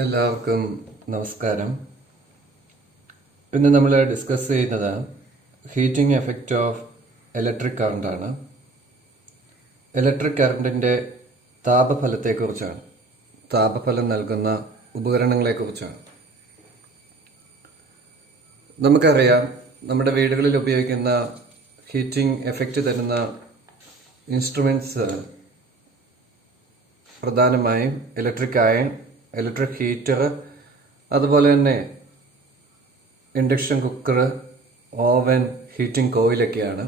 എല്ലാവർക്കും നമസ്കാരം. ഇന്ന് നമ്മൾ ഡിസ്കസ് ചെയ്യുന്നത് ഹീറ്റിംഗ് എഫക്റ്റ് ഓഫ് ഇലക്ട്രിക് കറണ്ടാണ്. ഇലക്ട്രിക് കറണ്ടിൻ്റെ താപഫലത്തെക്കുറിച്ചാണ്, താപഫലം നൽകുന്ന ഉപകരണങ്ങളെക്കുറിച്ചാണ്. നമുക്കറിയാം, നമ്മുടെ വീടുകളിൽ ഉപയോഗിക്കുന്ന ഹീറ്റിംഗ് എഫക്റ്റ് തരുന്ന ഇൻസ്ട്രുമെൻറ്റ്സ് പ്രധാനമായും ഇലക്ട്രിക് അയൺ, ഇലക്ട്രിക് ഹീറ്റർ, അതുപോലെ തന്നെ ഇൻഡക്ഷൻ കുക്കർ, ഓവൻ, ഹീറ്റിംഗ് കോയിലൊക്കെയാണ്.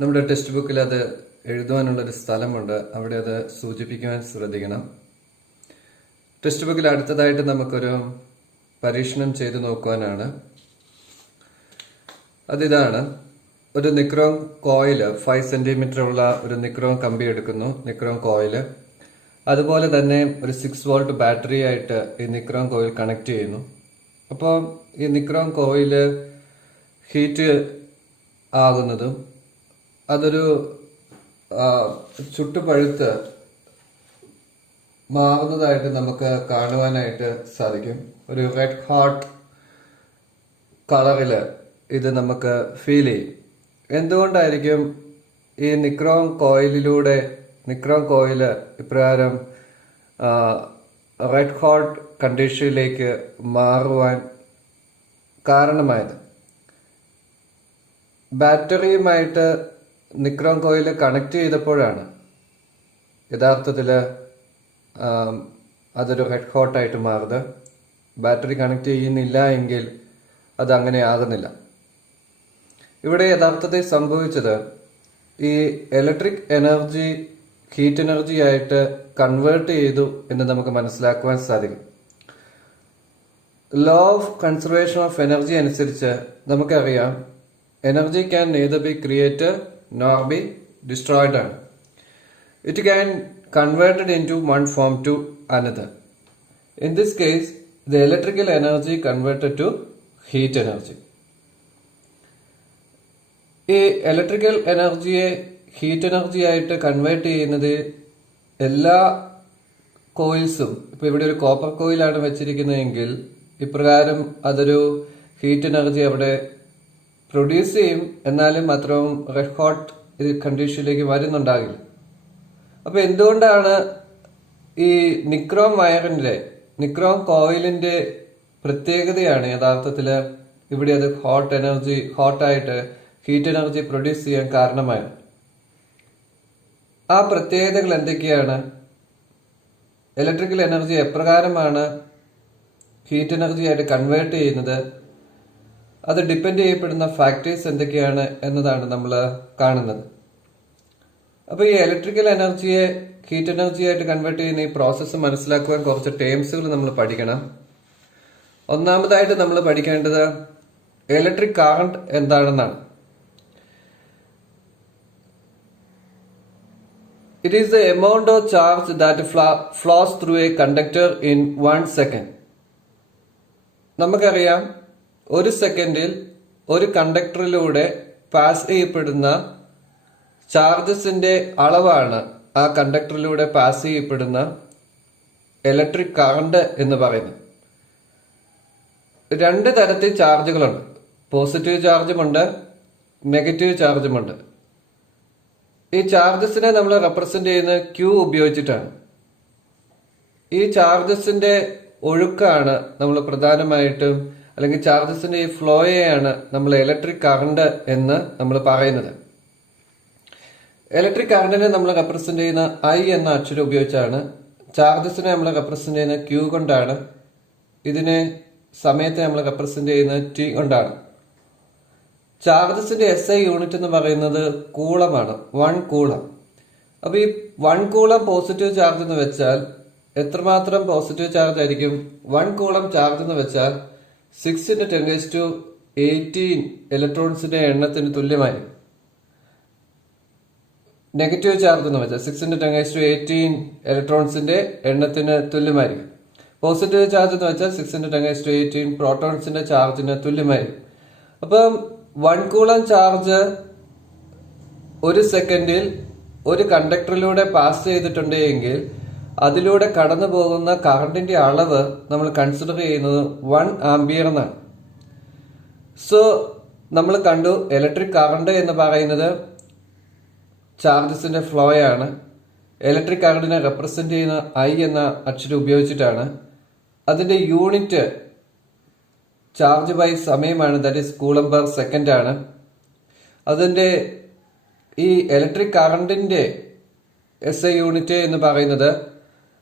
നമ്മുടെ ടെക്സ്റ്റ് ബുക്കിൽ അത് എഴുതുവാനുള്ളൊരു സ്ഥലമുണ്ട്, അവിടെ അത് സൂചിപ്പിക്കുവാൻ ശ്രദ്ധിക്കണം. ടെക്സ്റ്റ് ബുക്കിൽ അടുത്തതായിട്ട് നമുക്കൊരു പരീക്ഷണം ചെയ്ത് നോക്കുവാനാണ്. അതിതാണ്, ഒരു നിക്രോം കോയിൽ 5 സെന്റിമീറ്റർ ഉള്ള ഒരു നിക്രോം കമ്പി എടുക്കുന്നു, നിക്രോം കോയിൽ. അതുപോലെ തന്നെ ഒരു 6 വോൾട്ട് ബാറ്ററി ആയിട്ട് ഈ നിക്രോം കോയിൽ കണക്ട് ചെയ്യുന്നു. അപ്പോൾ ഈ നിക്രോം കോയിൽ ഹീറ്റ് ആകുന്നതും അതൊരു ചുട്ടുപഴുത്ത് മാറുന്നതായിട്ട് നമുക്ക് കാണുവാനായിട്ട് സാധിക്കും. ഒരു റെഡ് ഹോട്ട് കളറിൽ ഇത് നമുക്ക് ഫീൽ ചെയ്യും. എന്തുകൊണ്ടായിരിക്കും ഈ നിക്രോം കോയിലിലൂടെ നിക്രോം കോയിൽ ഇപ്രകാരം റെഡ് ഹോട്ട് കണ്ടീഷനിലേക്ക് മാറുവാൻ കാരണമായത്? ബാറ്ററിയുമായിട്ട് നിക്രോം കോയിൽ കണക്ട് ചെയ്തപ്പോഴാണ് യഥാർത്ഥത്തിൽ അതൊരു റെഡ് ഹോട്ടായിട്ട് മാറുന്നത്. ബാറ്ററി കണക്ട് ചെയ്യുന്നില്ല എങ്കിൽ അത് അങ്ങനെ ആകുന്നില്ല. ഇവിടെ യഥാർത്ഥത്തിൽ സംഭവിച്ചത്, ഈ ഇലക്ട്രിക് എനർജി ഹീറ്റ് എനർജി ആയിട്ട് കൺവേർട്ട് ചെയ്തു എന്ന് നമുക്ക് മനസ്സിലാക്കുവാൻ സാധിക്കും. Law of conservation of energy അനുസരിച്ച് നമുക്കറിയാം, energy can neither be created nor be destroyed ആണ്. It can converted into one form to another. In this case the electrical energy converted to heat energy. ഈ electrical എനർജിയെ heat energy ആയിട്ട് convert ചെയ്യുന്നത് എല്ലാ കോയിൽസും, ഇപ്പൊ ഇവിടെ ഒരു copper കോയിലാണ് വെച്ചിരിക്കുന്നതെങ്കിൽ ഇപ്രകാരം അതൊരു ഹീറ്റ് എനർജി അവിടെ പ്രൊഡ്യൂസ് ചെയ്യും, എന്നാലും അത്രയും റെഡ് ഹോട്ട് കണ്ടീഷനിലേക്ക് വരുന്നുണ്ടാകില്ല. അപ്പൊ എന്തുകൊണ്ടാണ് ഈ നിക്രോം വയറിന്റെ, നിക്രോം കോയിലിന്റെ പ്രത്യേകതയാണ് യഥാർത്ഥത്തില് ഇവിടെ അത് ഹോട്ട് എനർജി, ഹോട്ടായിട്ട് ഹീറ്റ് എനർജി പ്രൊഡ്യൂസ് ചെയ്യാൻ കാരണമായത്. ആ പ്രത്യേകതകൾ എന്തൊക്കെയാണ്? ഇലക്ട്രിക്കൽ എനർജി എപ്രകാരമാണ് ഹീറ്റ് എനർജി ആയിട്ട് കൺവേർട്ട് ചെയ്യുന്നത്? അത് ഡിപ്പെൻഡ് ചെയ്യപ്പെടുന്ന ഫാക്ടേഴ്സ് എന്തൊക്കെയാണ് എന്നതാണ് നമ്മൾ കാണുന്നത്. അപ്പൊ ഈ ഇലക്ട്രിക്കൽ എനർജിയെ ഹീറ്റ് എനർജി ആയിട്ട് കൺവേർട്ട് ചെയ്യുന്ന ഈ പ്രോസസ്സ് മനസ്സിലാക്കുവാൻ കുറച്ച് ടേംസുകൾ നമ്മൾ പഠിക്കണം. ഒന്നാമതായിട്ട് നമ്മൾ പഠിക്കേണ്ടത് ഇലക്ട്രിക് കറണ്ട് എന്താണെന്നാണ്. It is the amount of charge that flows through a conductor in 1 second. നമുക്കറിയാം, ഒരു സെക്കൻഡിൽ ഒരു കണ്ടക്ടറിലൂടെ പാസ് ചെയ്യപ്പെടുന്ന ചാർജസിന്റെ അളവാണ് ആ കണ്ടക്ടറിലൂടെ പാസ് ചെയ്യപ്പെടുന്ന ഇലക്ട്രിക് കറണ്ട് എന്ന് പറയുന്നത്. 2 തരത്തിൽ ചാർജുകളുണ്ട്. Positive ചാർജുമുണ്ട്, negative ചാർജുമുണ്ട്. ഈ ചാർജസിനെ നമ്മൾ റെപ്രസെന്റ് ചെയ്യുന്നത് Q ഉപയോഗിച്ചിട്ടാണ്. ഈ ചാർജസിന്റെ ഒഴുക്കാണ് നമ്മൾ പ്രധാനമായിട്ടും, അല്ലെങ്കിൽ ചാർജസിന്റെ ഈ ഫ്ലോയെയാണ് നമ്മൾ ഇലക്ട്രിക് കറണ്ട് എന്ന് നമ്മൾ പറയുന്നത്. ഇലക്ട്രിക് കറണ്ടിനെ നമ്മൾ റെപ്രസെന്റ് ചെയ്യുന്ന I എന്ന അക്ഷരം ഉപയോഗിച്ചാണ്. ചാർജസിനെ നമ്മൾ റെപ്രസെന്റ് ചെയ്യുന്ന Q കൊണ്ടാണ്. ഇതിനെ സമയത്തെ നമ്മൾ റെപ്രസെന്റ് ചെയ്യുന്നത് T കൊണ്ടാണ്. ചാർജസിന്റെ SI യൂണിറ്റ് എന്ന് പറയുന്നത് കൂളമാണ്, 1 കൂളം. അപ്പൊ ഈ 1 കൂളം പോസിറ്റീവ് ചാർജ് എന്ന് വെച്ചാൽ എത്രമാത്രം പോസിറ്റീവ് ചാർജ് ആയിരിക്കും? 1 കൂളം ചാർജ് എന്ന് വെച്ചാൽ 6 × 10⁸ ഇലക്ട്രോൺസിന്റെ എണ്ണത്തിന് തുല്യമായിരിക്കും. നെഗറ്റീവ് ചാർജ് എന്ന് വെച്ചാൽ 6 × 10⁸ ഇലക്ട്രോൺസിന്റെ എണ്ണത്തിന് തുല്യമായിരിക്കും. പോസിറ്റീവ് ചാർജ് എന്ന് വെച്ചാൽ 6 × 10⁸ പ്രോട്ടോൺസിന്റെ ചാർജിന് തുല്യമായിരിക്കും. അപ്പം 1 കൂളം ചാർജ് ഒരു സെക്കൻഡിൽ ഒരു കണ്ടക്ടറിലൂടെ പാസ് ചെയ്തിട്ടുണ്ടെങ്കിൽ അതിലൂടെ കടന്നു പോകുന്ന കറണ്ടിന്റെ അളവ് നമ്മൾ കൺസിഡർ ചെയ്യുന്നത് 1 ആംപിയർ എന്നാണ്. സോ നമ്മൾ കണ്ടു ഇലക്ട്രിക് കറണ്ട് എന്ന് പറയുന്നത് ചാർജസിന്റെ ഫ്ലോ ആണ്. ഇലക്ട്രിക് കറണ്ടിനെ റെപ്രസെന്റ് ചെയ്യുന്ന ഐ എന്ന അക്ഷരം ഉപയോഗിച്ചിട്ടാണ്. അതിന്റെ യൂണിറ്റ് ചാർജ് ബൈ സമയമാണ്, that is coulomb per second ആണ്. അതിന്റെ ഈ ഇലക്ട്രിക് കറണ്ടിന്റെ SI യൂണിറ്റ് എന്ന് പറയുന്നത്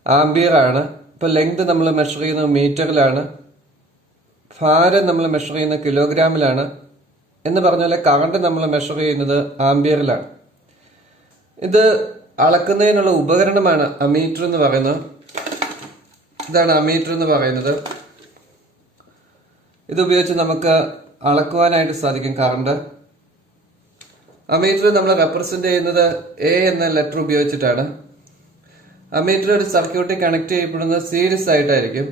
ആംബിയർ ആണ്. ഇപ്പൊ ലെങ്ത് നമ്മൾ മെഷർ ചെയ്യുന്നത് മീറ്ററിലാണ്, ഭാരം നമ്മൾ മെഷർ ചെയ്യുന്നത് കിലോഗ്രാമിലാണ് എന്ന് പറഞ്ഞ പോലെ കറണ്ട് നമ്മൾ മെഷർ ചെയ്യുന്നത് ആംബിയറിലാണ്. ഇത് അളക്കുന്നതിനുള്ള ഉപകരണമാണ് അമീറ്റർ എന്ന് പറയുന്നത്. ഇതാണ് അമീറ്റർ എന്ന് പറയുന്നത്. ഇത് ഉപയോഗിച്ച് നമുക്ക് അളക്കുവാനായിട്ട് സാധിക്കും കറണ്ട്. അമീറ്റർ നമ്മൾ റെപ്രസെന്റ് ചെയ്യുന്നത് A എന്ന ലെറ്റർ ഉപയോഗിച്ചിട്ടാണ്. അമീറ്റർ ഒരു സർക്യൂട്ടിൽ കണക്ട് ചെയ്യപ്പെടുന്നത് സീരീസ് ആയിട്ടായിരിക്കും.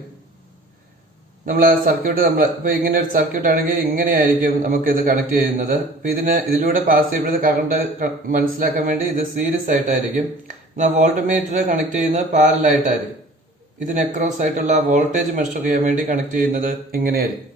നമ്മൾ ആ സർക്യൂട്ട് ഇപ്പൊ ഇങ്ങനെ ഒരു സർക്യൂട്ട് ആണെങ്കിൽ ഇങ്ങനെയായിരിക്കും നമുക്ക് ഇത് കണക്ട് ചെയ്യുന്നത്. അപ്പൊ ഇതിലൂടെ പാസ് ചെയ്യപ്പെടുന്ന കറണ്ട് മനസ്സിലാക്കാൻ വേണ്ടി ഇത് സീരീസ് ആയിട്ടായിരിക്കും. എന്നാൽ വോൾട്ട് മീറ്റർ കണക്ട് ചെയ്യുന്നത് പാരലൽ ആയിട്ടായിരിക്കും. ഇതിന് അക്രോസ് ആയിട്ടുള്ള വോൾട്ടേജ് മെഷർ ചെയ്യാൻ വേണ്ടി കണക്ട് ചെയ്യുന്നത് ഇങ്ങനെയായിരിക്കും.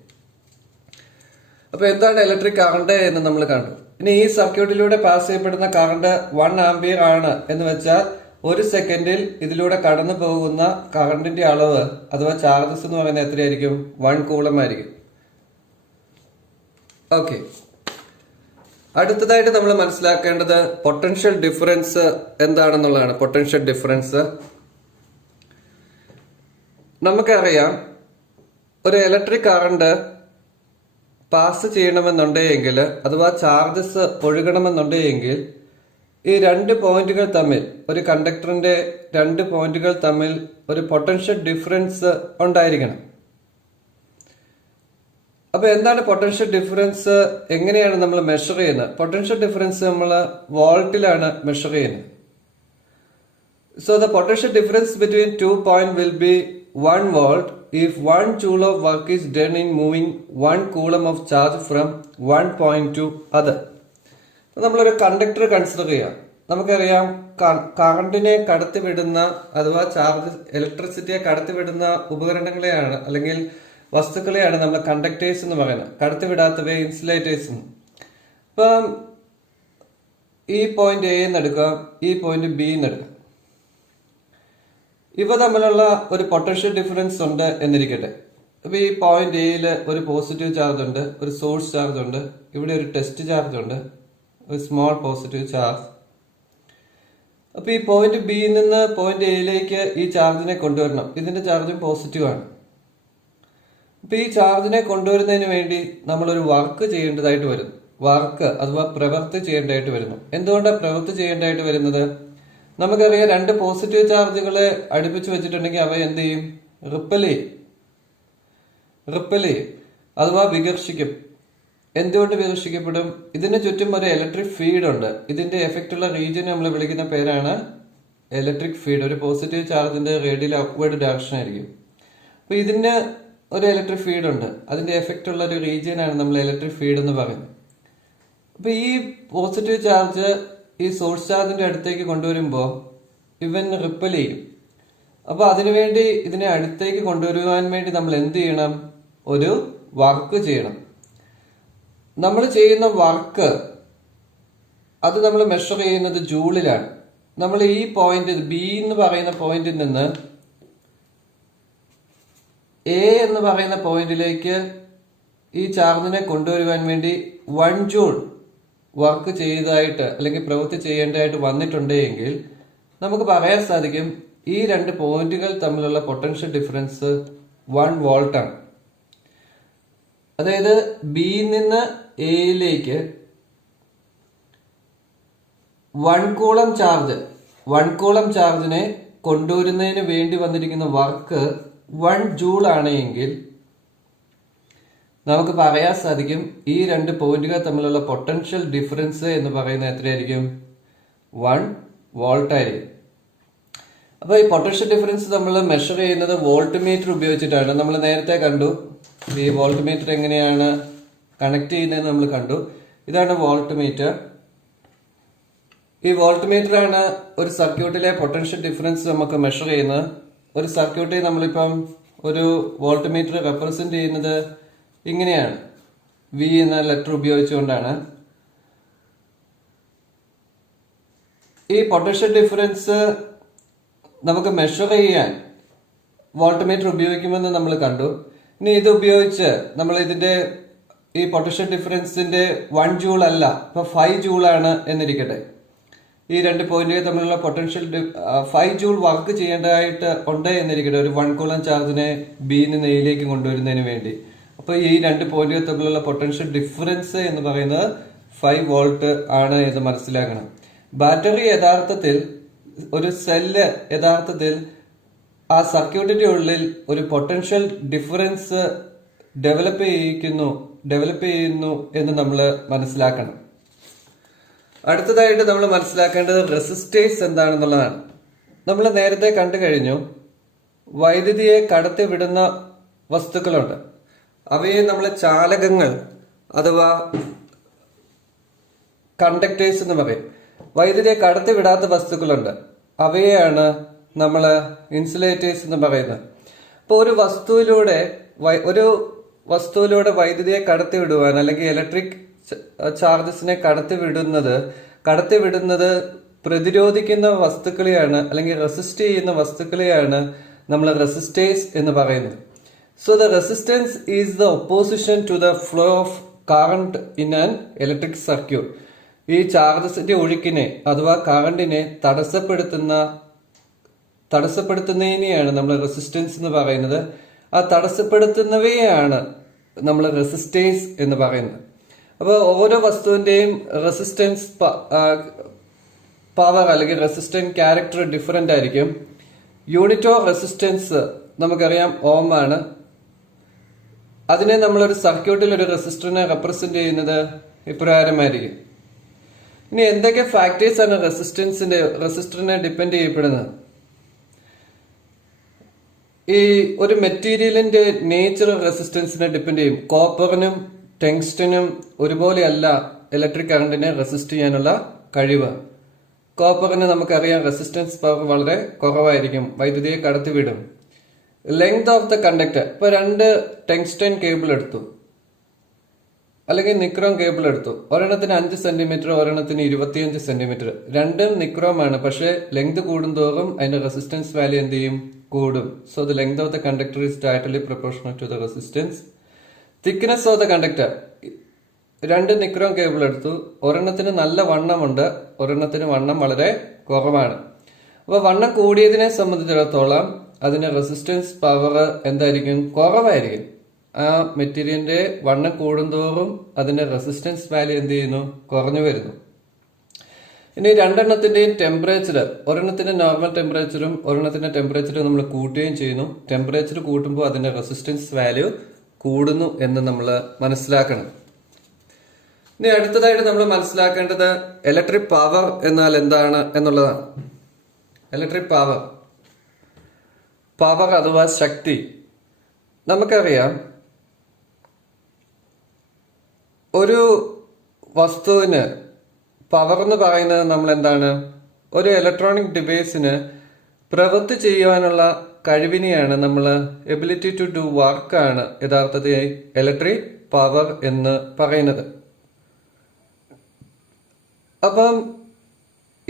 അപ്പൊ എന്താണ് ഇലക്ട്രിക് കറണ്ട് എന്ന് നമ്മൾ കണ്ടു. ഇനി ഈ സർക്യൂട്ടിലൂടെ പാസ് ചെയ്യപ്പെടുന്ന കറണ്ട് 1 ആംപിയർ ആണ് എന്ന് വെച്ചാൽ 1 സെക്കൻഡിൽ ഇതിലൂടെ കടന്നു പോകുന്ന കറണ്ടിന്റെ അളവ് അഥവാ ചാർജസ് എന്ന് പറയുന്നത് എത്രയായിരിക്കും? 1 കൂളം ആയിരിക്കും. ഓക്കെ, അടുത്തതായിട്ട് നമ്മൾ മനസ്സിലാക്കേണ്ടത് പൊട്ടൻഷ്യൽ ഡിഫറൻസ് എന്താണെന്നുള്ളതാണ്. പൊട്ടൻഷ്യൽ ഡിഫറൻസ് നമുക്കറിയാം, ഒരു ഇലക്ട്രിക് കറണ്ട് പാസ് ചെയ്യണമെന്നുണ്ടെങ്കിൽ അഥവാ ചാർജസ് ഒഴുകണമെന്നുണ്ടെങ്കിൽ ഈ 2 പോയിന്റുകൾ തമ്മിൽ, ഒരു കണ്ടക്ടറിന്റെ 2 പോയിന്റുകൾ തമ്മിൽ ഒരു പൊട്ടൻഷ്യൽ ഡിഫറൻസ് ഉണ്ടായിരിക്കണം. അപ്പൊ എന്താണ് പൊട്ടൻഷ്യൽ ഡിഫറൻസ്? എങ്ങനെയാണ് നമ്മൾ മെഷർ ചെയ്യുന്നത്? പൊട്ടൻഷ്യൽ ഡിഫറൻസ് നമ്മൾ വോൾട്ടിലാണ് മെഷർ ചെയ്യുന്നത്. So the potential difference between 2 point will be 1 volt if 1 joule of work is done in moving 1 coulomb of charge from one point to other. നമ്മളൊരു conductor consider ചെയ്യാം. നമുക്കറിയാം കറണ്ടിനെ കടത്തിവിടുന്ന അഥവാ charge ഇലക്ട്രിസിറ്റിയെ കടത്തിവിടുന്ന ഉപകരണങ്ങളെയാണ് അല്ലെങ്കിൽ വസ്തുക്കളെയാണ് നമ്മൾ conductors എന്ന് പറയുന്നത്. കടത്തിവിടാത്തവയെ ഇൻസുലേറ്റേഴ്സ്. ഇപ്പം ഈ പോയിന്റ് A എന്ന് എടുക്കാം, ഈ പോയിന്റ് B എന്ന് എടുക്കാം. ഇവ തമ്മിലുള്ള ഒരു പൊട്ടൻഷ്യൽ ഡിഫറൻസ് ഉണ്ട് എന്നിരിക്കട്ടെ. അപ്പൊ ഈ പോയിന്റ് എയില് ഒരു പോസിറ്റീവ് ചാർജ് ഉണ്ട്, ഒരു സോഴ്സ് ചാർജ് ഉണ്ട്, ഇവിടെ ഒരു ടെസ്റ്റ് ചാർജ് ഉണ്ട്, ഒരു സ്മോൾ പോസിറ്റീവ് ചാർജ്. അപ്പൊ ഈ പോയിന്റ് ബിയിൽ നിന്ന് പോയിന്റ് എയിലേക്ക് ഈ ചാർജിനെ കൊണ്ടുവരണം. ഇതിന്റെ ചാർജും പോസിറ്റീവ് ആണ്. അപ്പൊ ഈ ചാർജിനെ കൊണ്ടുവരുന്നതിന് വേണ്ടി നമ്മളൊരു വർക്ക് ചെയ്യേണ്ടതായിട്ട് വരുന്നു. വർക്ക് അഥവാ പ്രവൃത്തി ചെയ്യേണ്ടതായിട്ട് വരുന്നു. എന്തുകൊണ്ടാണ് പ്രവൃത്തി ചെയ്യേണ്ടതായിട്ട് വരുന്നത്? നമുക്കറിയാം, 2 പോസിറ്റീവ് ചാർജുകളെ അടുപ്പിച്ച് വെച്ചിട്ടുണ്ടെങ്കിൽ അവ എന്ത് ചെയ്യും? റിപ്പൽ ചെയ്യും അഥവാ വികർഷിക്കും. എന്തുകൊണ്ട് വികർഷിക്കപ്പെടും? ഇതിന് ചുറ്റും ഒരു ഇലക്ട്രിക് ഫീൽഡ് ഉണ്ട്. ഇതിന്റെ എഫക്റ്റ് ഉള്ള റീജിയൻ നമ്മൾ വിളിക്കുന്ന പേരാണ് ഇലക്ട്രിക് ഫീൽഡ്. ഒരു പോസിറ്റീവ് ചാർജിന്റെ റേഡിയൽ അപ്വേർഡ് ഡയറക്ഷൻ ആയിരിക്കും. അപ്പൊ ഇതിന് ഒരു ഇലക്ട്രിക് ഫീൽഡ് ഉണ്ട്. അതിന്റെ എഫക്റ്റ് ഉള്ള ഒരു റീജിയൻ ആണ് നമ്മൾ ഇലക്ട്രിക് ഫീൽഡ് എന്ന് പറയുന്നത്. അപ്പൊ ഈ പോസിറ്റീവ് ചാർജ് ഈ സോഴ്സ് ചാർജിന്റെ അടുത്തേക്ക് കൊണ്ടുവരുമ്പോൾ ഇവൻ റിപ്പൽ ചെയ്യും. അപ്പൊ അതിനുവേണ്ടി ഇതിനെ അടുത്തേക്ക് കൊണ്ടുവരുവാൻ വേണ്ടി നമ്മൾ എന്ത് ചെയ്യണം? ഒരു വർക്ക് ചെയ്യണം. നമ്മൾ ചെയ്യുന്ന വർക്ക് അത് നമ്മൾ മെഷർ ചെയ്യുന്നത് ജൂളിലാണ്. നമ്മൾ ഈ പോയിന്റ് ബി എന്ന് പറയുന്ന പോയിന്റിൽ നിന്ന് എ എന്ന് പറയുന്ന പോയിന്റിലേക്ക് ഈ ചാർജിനെ കൊണ്ടുവരുവാൻ വേണ്ടി 1 ജൂൾ വർക്ക് ചെയ്തതായിട്ട് അല്ലെങ്കിൽ പ്രവൃത്തി ചെയ്യേണ്ടതായിട്ട് വന്നിട്ടുണ്ടെങ്കിൽ നമുക്ക് പറയാൻ സാധിക്കും ഈ 2 പോയിന്റുകൾ തമ്മിലുള്ള പൊട്ടൻഷ്യൽ ഡിഫറൻസ് 1 വോൾട്ട് ആണ്. അതായത് ബിയിൽ നിന്ന് എയിലേക്ക് 1 കൂളം ചാർജിനെ കൊണ്ടുവരുന്നതിന് വേണ്ടി വന്നിരിക്കുന്ന വർക്ക് 1 ജൂൾ ആണ് എങ്കിൽ നമുക്ക് പറയാൻ സാധിക്കും ഈ 2 പോയിന്റുകൾ തമ്മിലുള്ള പൊട്ടൻഷ്യൽ ഡിഫറൻസ് എന്ന് പറയുന്നത് എത്രയായിരിക്കും? 1 വോൾട്ട് ആയിരിക്കും. അപ്പൊ ഈ പൊട്ടൻഷ്യൽ ഡിഫറൻസ് നമ്മൾ മെഷർ ചെയ്യുന്നത് വോൾട്ട് മീറ്റർ ഉപയോഗിച്ചിട്ടാണ്. നമ്മൾ നേരത്തെ കണ്ടു ഈ വോൾട്ട് മീറ്റർ എങ്ങനെയാണ് കണക്ട് ചെയ്യുന്നതെന്ന് നമ്മൾ കണ്ടു. ഇതാണ് വോൾട്ട് മീറ്റർ. ഈ വോൾട്ട്മീറ്റർ ആണ് ഒരു സർക്യൂട്ടിലെ പൊട്ടൻഷ്യൽ ഡിഫറൻസ് നമുക്ക് മെഷർ ചെയ്യുന്നത്. ഒരു സർക്യൂട്ടിൽ നമ്മളിപ്പം ഒരു വോൾട്ട്മീറ്റർ റെപ്രസെന്റ് ചെയ്യുന്നത് ഇങ്ങനെയാണ്, വി എന്ന ലെറ്റർ ഉപയോഗിച്ചുകൊണ്ടാണ്. ഈ പൊട്ടൻഷ്യൽ ഡിഫറൻസ് നമുക്ക് മെഷർ ചെയ്യാൻ വോൾട്ട്മീറ്റർ ഉപയോഗിക്കുമെന്ന് നമ്മൾ കണ്ടു. ഇനി ഇത് ഉപയോഗിച്ച് നമ്മൾ ഇതിന്റെ ഈ പൊട്ടൻഷ്യൽ ഡിഫറൻസിന്റെ 1 ജൂൾ അല്ല, ഇപ്പൊ 5 ജൂൾ ആണ് എന്നിരിക്കട്ടെ. ഈ രണ്ട് പോയിന്റുകൾ തമ്മിലുള്ള പൊട്ടൻഷ്യൽ 5 ജൂൾ വർക്ക് ചെയ്യേണ്ടതായിട്ട് ഉണ്ട് എന്നിരിക്കട്ടെ, ഒരു 1 കൂളം ചാർജിനെ ബിയിൽ നിന്ന് എയിലേക്ക് കൊണ്ടുവരുന്നതിന് വേണ്ടി. അപ്പൊ ഈ രണ്ട് പോയിന്റുകൾ തമ്മിലുള്ള പൊട്ടൻഷ്യൽ ഡിഫറൻസ് എന്ന് പറയുന്നത് 5 വോൾട്ട് ആണ് എന്ന് മനസ്സിലാക്കണം. ബാറ്ററി യഥാർത്ഥത്തിൽ ഒരു സെല്ല് യഥാർത്ഥത്തിൽ ആ സർക്യൂട്ടിന്റെ ഉള്ളിൽ ഒരു പൊട്ടൻഷ്യൽ ഡിഫറൻസ് ഡെവലപ്പ് ചെയ്യുന്നു എന്ന് നമ്മൾ മനസ്സിലാക്കണം. അടുത്തതായിട്ട് നമ്മൾ മനസ്സിലാക്കേണ്ടത് റെസിസ്റ്റേഴ്സ് എന്താണെന്നുള്ളതാണ്. നമ്മൾ നേരത്തെ കണ്ടു കഴിഞ്ഞു, വൈദ്യുതിയെ കടത്തിവിടുന്ന വസ്തുക്കളുണ്ട്, അവയെ നമ്മൾ ചാലകങ്ങൾ അഥവാ കണ്ടക്ടേഴ്സ് എന്ന് പറയും. വൈദ്യുതിയെ കടത്തിവിടാത്ത വസ്തുക്കളുണ്ട്, അവയെയാണ് നമ്മൾ ഇൻസുലേറ്റേഴ്സ് എന്ന് പറയുന്നത്. അപ്പോൾ ഒരു വസ്തുവിലൂടെ വൈദ്യുതിയെ കടത്തിവിടുവാൻ അല്ലെങ്കിൽ ഇലക്ട്രിക് ചാർജസിനെ കടത്തിവിടുന്നത് പ്രതിരോധിക്കുന്ന വസ്തുക്കളെയാണ് അല്ലെങ്കിൽ റെസിസ്റ്റ് ചെയ്യുന്ന വസ്തുക്കളെയാണ് നമ്മൾ റെസിസ്റ്റേഴ്സ് എന്ന് പറയുന്നത്. So the resistance is the opposition to the flow of current in an electric circuit. ഈ ചാർജസിന്റെ ഒഴുക്കിനെ അഥവാ കറണ്ടിനെ തടസ്സപ്പെടുത്തുന്നതിനെയാണ് നമ്മൾ റെസിസ്റ്റൻസ് എന്ന് പറയുന്നത്. ആ തടസ്സപ്പെടുത്തുന്നവയെയാണ് നമ്മൾ റെസിസ്റ്റേഴ്സ് എന്ന് പറയുന്നത്. അപ്പോൾ ഓരോ വസ്തുവിന്റെയും റെസിസ്റ്റൻസ് പവർ അല്ലെങ്കിൽ റെസിസ്റ്റൻസ് ക്യാരക്ടർ ഡിഫറെന്റ് ആയിരിക്കും. യൂണിറ്റ് ഓഫ് റെസിസ്റ്റൻസ് നമുക്കറിയാം ഓം ആണ്. അതിനെ നമ്മളൊരു സർക്യൂട്ടിൽ ഒരു റെസിസ്റ്ററിനെ റെപ്രസെന്റ് ചെയ്യുന്നത് ഇപ്രകാരമായിരിക്കും. ഇനി എന്തൊക്കെ ഫാക്ടേഴ്സ് ആണ് റെസിസ്റ്ററിനെ ഡിപ്പെൻഡ് ചെയ്യപ്പെടുന്നത്? ഈ ഒരു മെറ്റീരിയലിന്റെ നേച്ചർ റെസിസ്റ്റൻസിനെ ഡിപ്പെൻഡ് ചെയ്യും. കോപ്പറിനും ടെങ്സ്റ്റനും ഒരുപോലെയല്ല ഇലക്ട്രിക് കറണ്ടിനെ റെസിസ്റ്റ് ചെയ്യാനുള്ള കഴിവ്. കോപ്പറിന് നമുക്കറിയാം റെസിസ്റ്റൻസ് പവർ വളരെ കുറവായിരിക്കും, വൈദ്യുതിയെ കടത്തിവിടും. ലെങ്ത് ഓഫ് ദ കണ്ടക്ടർ, ഇപ്പൊ 2 ടെങ്സ്റ്റൻ കേബിൾ എടുത്തു അല്ലെങ്കിൽ നിക്രോം കേബിൾ എടുത്തു, ഒരെണ്ണത്തിന് 5 സെന്റിമീറ്റർ, ഒരെണ്ണത്തിന് 25 സെന്റിമീറ്റർ. രണ്ടും നിക്രോമാണ്, പക്ഷെ ലെങ്ത് കൂടുന്തോറും അതിന്റെ റെസിസ്റ്റൻസ് വാല്യൂ എന്ത് ചെയ്യും? കൂടും. So the length of the conductor is directly proportional to the resistance. Thickness of the conductor, 2 nichrome cable എടുത്തു, ഒരെണ്ണത്തിന് നല്ല വണ്ണമുണ്ട്, ഒരെണ്ണത്തിന് വണ്ണം വളരെ കുറവാണ്. അപ്പൊ വണ്ണം കൂടിയതിനെ സംബന്ധിച്ചിടത്തോളം അതിന്റെ റെസിസ്റ്റൻസ് പവർ എന്തായിരിക്കും? കുറവായിരിക്കും. ആ മെറ്റീരിയലിന്റെ വണ്ണം കൂടുന്തോറും അതിന്റെ റെസിസ്റ്റൻസ് വാല്യൂ എന്ത് ചെയ്യുന്നു? കുറഞ്ഞു വരുന്നു. ഇനി രണ്ടെണ്ണത്തിന്റെയും ടെമ്പറേച്ചർ, ഒരെണ്ണത്തിന്റെ നോർമൽ ടെമ്പറേച്ചറും ഒരെണ്ണത്തിന്റെ ടെമ്പറേച്ചറും നമ്മൾ കൂട്ടുകയും ചെയ്യുന്നു. ടെമ്പറേച്ചർ കൂട്ടുമ്പോൾ അതിന്റെ റെസിസ്റ്റൻസ് വാല്യൂ കൂടുന്നു എന്ന് നമ്മൾ മനസ്സിലാക്കണം. ഇനി അടുത്തതായിട്ട് നമ്മൾ മനസ്സിലാക്കേണ്ടത് ഇലക്ട്രിക് പവർ എന്നാൽ എന്താണ് എന്നുള്ളതാണ്. ഇലക്ട്രിക് പവർ അഥവാ ശക്തി. നമുക്കറിയാം, ഒരു വസ്തുവിന് പവർ എന്ന് പറയുന്നത് നമ്മൾ എന്താണ്? ഒരു ഇലക്ട്രോണിക് ഡിവൈസിന് പ്രവൃത്തി ചെയ്യുവാനുള്ള കഴിവിനെയാണ് നമ്മൾ എബിലിറ്റി ടു ഡു വർക്കാണ് യഥാർത്ഥത്തിൽ ഇലക്ട്രിക് പവർ എന്ന് പറയുന്നത്. അപ്പം